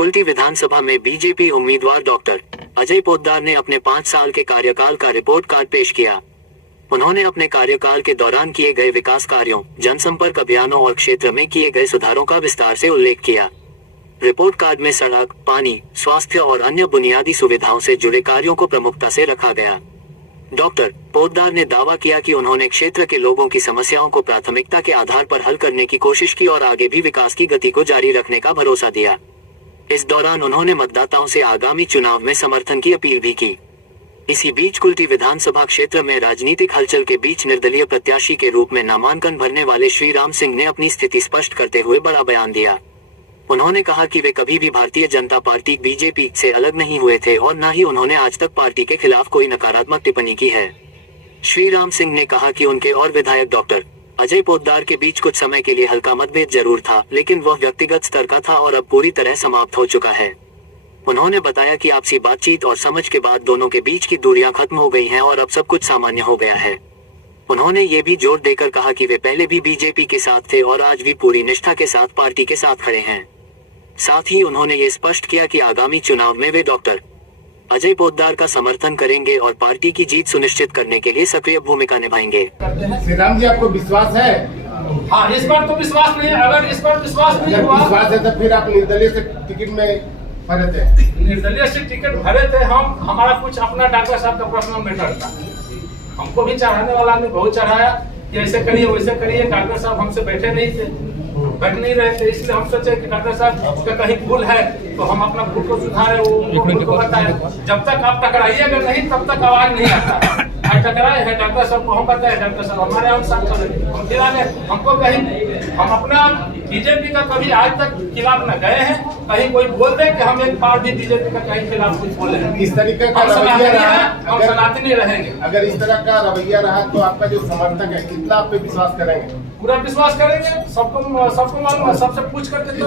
कुल्टी विधानसभा में बीजेपी उम्मीदवार डॉक्टर अजय पोद्दार ने अपने 5 साल के कार्यकाल का रिपोर्ट कार्ड पेश किया। उन्होंने अपने कार्यकाल के दौरान किए गए विकास कार्यों, जनसंपर्क अभियानों और क्षेत्र में किए गए सुधारों का विस्तार से उल्लेख किया। रिपोर्ट कार्ड में सड़क, पानी, स्वास्थ्य और अन्य बुनियादी सुविधाओं से जुड़े कार्यों को प्रमुखता से रखा गया। डॉक्टर पोद्दार ने दावा किया कि उन्होंने क्षेत्र के लोगों की समस्याओं को प्राथमिकता के आधार पर हल करने की कोशिश की और आगे भी विकास की गति को जारी रखने का भरोसा दिया। इस दौरान उन्होंने मतदाताओं से आगामी चुनाव में समर्थन की अपील भी की। इसी बीच कुल्टी विधानसभा क्षेत्र में राजनीतिक हलचल के बीच निर्दलीय प्रत्याशी के रूप में नामांकन भरने वाले श्रीराम सिंह ने अपनी स्थिति स्पष्ट करते हुए बड़ा बयान दिया। उन्होंने कहा कि वे कभी भी भारतीय जनता पार्टी बीजेपी से अलग नहीं हुए थे और न ही उन्होंने आज तक पार्टी के खिलाफ कोई नकारात्मक टिप्पणी की है। श्रीराम सिंह ने कहा कि उनके और विधायक डॉक्टर अजय पोद्दार के बीच कुछ समय के लिए हल्का मतभेद जरूर था, लेकिन वह व्यक्तिगत स्तर का था और अब पूरी तरह समाप्त हो चुका है। उन्होंने बताया कि आपसी बातचीत और समझ के बाद दोनों के बीच की दूरियां खत्म हो गई हैं और अब सब कुछ सामान्य हो गया है। उन्होंने ये भी जोर देकर कहा कि वे पहले भी बीजेपी के साथ थे और आज भी पूरी निष्ठा के साथ पार्टी के साथ खड़े हैं। साथ ही उन्होंने ये स्पष्ट किया कि आगामी चुनाव में वे डॉक्टर अजय पोद्दार का समर्थन करेंगे और पार्टी की जीत सुनिश्चित करने के लिए सक्रिय भूमिका निभाएंगे। श्रीराम जी, आपको विश्वास है? हाँ, इस बार तो विश्वास नहीं है। अगर इस बार विश्वास नहीं हुआ, विश्वास है तो फिर आप निर्दलीय से टिकट में भरे थे। निर्दलीय से टिकट भरे थे हम। हमारा कुछ अपना डॉक्टर साहब का पर्सनल मैटर था। हमको भी चढ़ाने वाला ने बहुत चढ़ाया कि ऐसे करिए वैसे करिए। डॉक्टर साहब हमसे बैठे नहीं थे, बैठ नहीं रहे थे, इसलिए हम सोचे कि डॉक्टर साहब का कहीं भूल है तो हम अपना भूल को सुधारे, वो भूल को बताए। जब तक आप टकराइएगा नहीं तब तक आवाज नहीं आता। टकराए है डॉक्टर साहब को, हम बताए डॉक्टर साहब हमारे हम साथ चले। हम फिलहाल हमको कहीं हम अपना बीजेपी का कभी आज तक खिलाफ न गए हैं। कहीं कोई बोल दे कि हम एक बार भी बीजेपी का कहीं खिलाफ कुछ बोले हैं, इस तरीके का हम रवैया रहा, हम सनातनी रहेंगे। अगर इस तरह का रवैया रहा तो आपका जो समर्थक है कितना आप पे विश्वास करेंगे? पूरा विश्वास करेंगे। सबको मालूम है, सबसे पूछ करके तो